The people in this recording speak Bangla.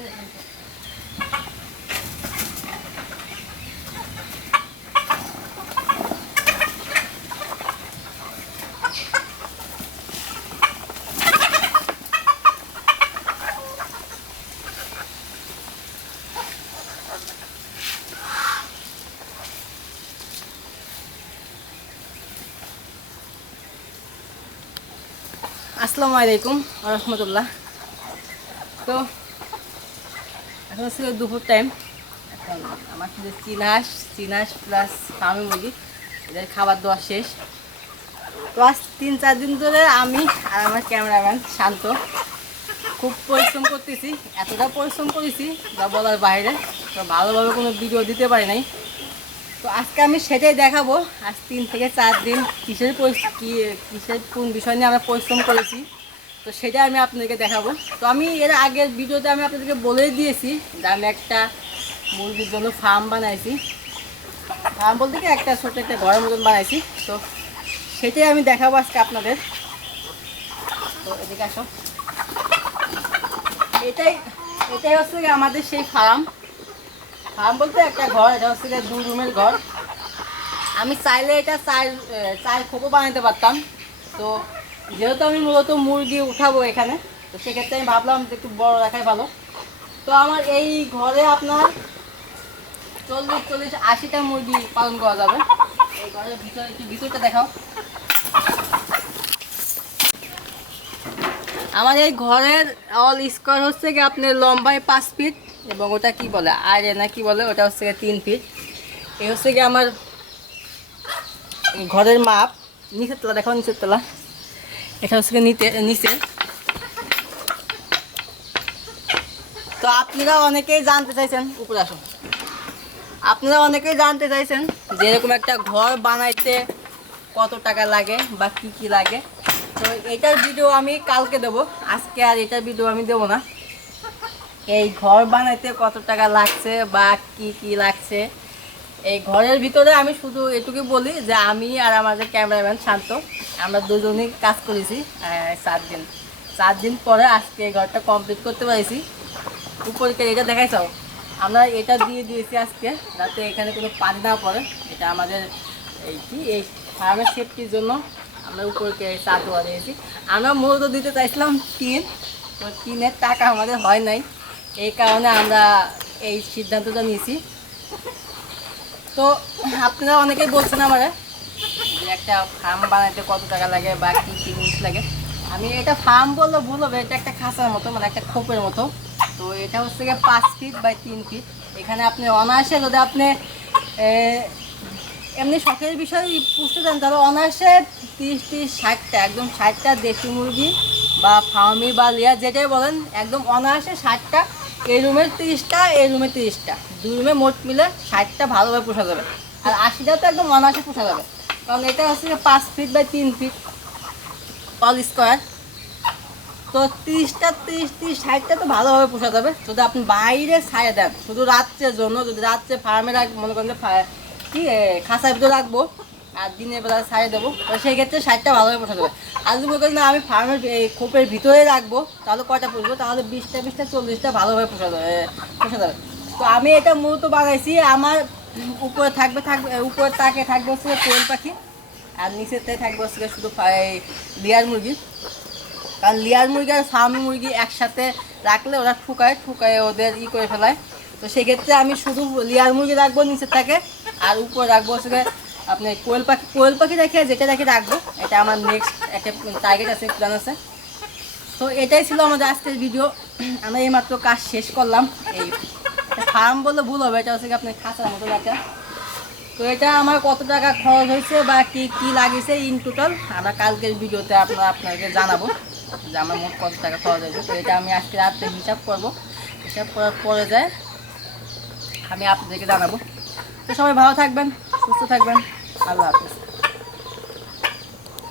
আসসালামু আলাইকুম ওয়া রাহমাতুল্লাহ। তো এখন হচ্ছে দুপুর টাইম। এখন আমার যে চিনাস প্লাস ফার্মি মুরগি এদের খাবার দেওয়া শেষ। তো আজ 3-4 দিন ধরে আমি আর আমার ক্যামেরাম্যান শান্ত খুব পরিশ্রম করতেছি। এতটা পরিশ্রম করেছি যা বলার বাইরে। তো ভালোভাবে কোনো ভিডিও দিতে পারি নাই। তো আজকে আমি সেটাই দেখাবো, আজ 3 থেকে 4 দিন কিসের কোন বিষয় নিয়ে আমরা পরিশ্রম করেছি। তো সেটা আমি আপনাদেরকে দেখাবো। তো আমি এর আগের ভিডিওতে আমি আপনাদেরকে বলে দিয়েছি যে আমি একটা মুরগির জন্য ফার্ম বানাইছি। ফার্ম বলতে কি একটা ছোটো একটা ঘরের মতন বানাইছি। তো সেটাই আমি দেখাবো আজকে আপনাদের। তো এদিকে আসো, এটাই হচ্ছে আমাদের সেই ফার্ম বলতে একটা ঘর। এটা হচ্ছে 2 রুমের ঘর। আমি চাইলে এটা চার খোপও বানাতে পারতাম। তো যেহেতু আমি মূলত মুরগি উঠাবো এখানে, তো সেক্ষেত্রে আমি ভাবলাম যে একটু বড় রাখাই ভালো। তো আমার এই ঘরে আপনার 40-80টা মুরগি পালন করা যাবে। এই ঘরের ভিতরটা দেখাও। আমার এই ঘরের অল স্কোয়ার হচ্ছে কি আপনার লম্বায় 5 ফিট এবং ওটা কি বলে না কি বলে ওটা হচ্ছে 3 ফিট। এই হচ্ছে কি আমার ঘরের মাপ। নিচের তলা দেখাও, নিচের তলা এটা হচ্ছে নিচে। তো আপনারা অনেকেই জানতে চাইছেন, উপরে আসুন, আপনারা অনেকেই জানতে চাইছেন যে এরকম একটা ঘর বানাইতে কত টাকা লাগে বা কি লাগে। তো এটার ভিডিও আমি কালকে দেবো, আজকে আর এটার ভিডিও আমি দেবো না। এই ঘর বানাইতে কত টাকা লাগছে বা কি লাগছে এই ঘরের ভিতরে আমি শুধু এটুকু বলি যে আমি আর আমাদের ক্যামেরাম্যান শান্ত আমরা দুজনেই কাজ করেছি 4 দিন পরে আজকে এই ঘরটা কমপ্লিট করতে পেরেছি। উপরকে এটা দেখাইছাও, আমরা এটা দিয়ে দিয়েছি আজকে যাতে এখানে কোনো পানি না পড়ে। এটা আমাদের এই ফার্মের সেফটির জন্য আমরা উপরকে ছাদ দেওয়া দিয়েছি। আমরা মূলত দিতে চাইছিলাম টিন, তো টিনের টাকা আমাদের হয় নাই, এই কারণে আমরা এই সিদ্ধান্তটা নিয়েছি। তো আপনারা অনেকেই বলছেন আমার যে একটা ফার্ম বানাইতে কত টাকা লাগে বা কি জিনিস লাগে। আমি এটা ফার্ম বললে ভুল হবে, এটা একটা খাঁচার মতো, মানে একটা খোপের মতো। তো এটা হচ্ছে 5 ফিট বাই 3 ফিট। এখানে আপনি অনায়াসে যদি আপনি এমনি শখের বিষয় পুষতে চান তাহলে অনায়াসে 30-60টা একদম 60টা দেশি মুরগি বা ফার্মি বা লেয়ার যেটাই বলেন একদম অনায়াসে 60টা। এই রুমের 30টা, এই রুমের 30টা, 2 রুমে মোট মিলে 60টা ভালোভাবে পোষা যাবে। আর 80টা তো একদম অনায়াসে পোষা যাবে, কারণ এটা হচ্ছে 5 feet by 3 feet all square. তো 30-60টা তো ভালোভাবে পোষা যাবে যদি আপনি বাইরে ছাড়ে দেন শুধু রাত্রের জন্য। যদি রাত্রে ফার্মে মনে করেন কি খাঁচার ভিতরে রাখবো আর দিনের বেলা ছাড়ে দেবো, তো সেই ক্ষেত্রে 60টা ভালোভাবে পোষা যাবে। আর যদি মনে করেন না আমি ফার্মের এই খোপের ভিতরে রাখবো তাহলে কয়টা পুষবো, তাহলে 20-40টা ভালোভাবে পোষা যাবে। তো আমি এটা মূলত বানাইছি আমার উপরে উপরের তাকে থাকবে হচ্ছে কোয়েল পাখি আর নিচেরটাই থাকবে হচ্ছে শুধু লেয়ার মুরগি। কারণ লেয়ার মুরগি আর ফার্মি মুরগি একসাথে রাখলে ওরা ঠুকায় ওদের করে ফেলায়। তো সেক্ষেত্রে আমি শুধু লেয়ার মুরগি রাখবো নিচের থাকে, আর উপরে রাখবো হচ্ছে আপনি কোয়েল পাখি রেখে যেটা রাখবো। এটা আমার নেক্সট একটা টার্গেট আছে, প্ল্যান আছে। তো এটাই ছিল আমাদের আজকের ভিডিও। আমরা এইমাত্র কাজ শেষ করলাম। এই ফার্ম বললে ভুল হবে, এটা হচ্ছে আপনার খাঁচার মতো একটা। তো এটা আমার কত টাকা খরচ হয়েছে বা কি লাগিয়েছে ইন টোটাল আমরা কালকের ভিডিওতে আপনাকে জানাবো যে আমার মোট কত টাকা খরচ হয়েছে। তো এটা আমি আজকে রাত্রে হিসাব করার পরে যায় আমি আপনাদেরকে জানাবো। তো সবাই ভালো থাকবেন, সুস্থ থাকবেন, আল্লাহ হাফেজ।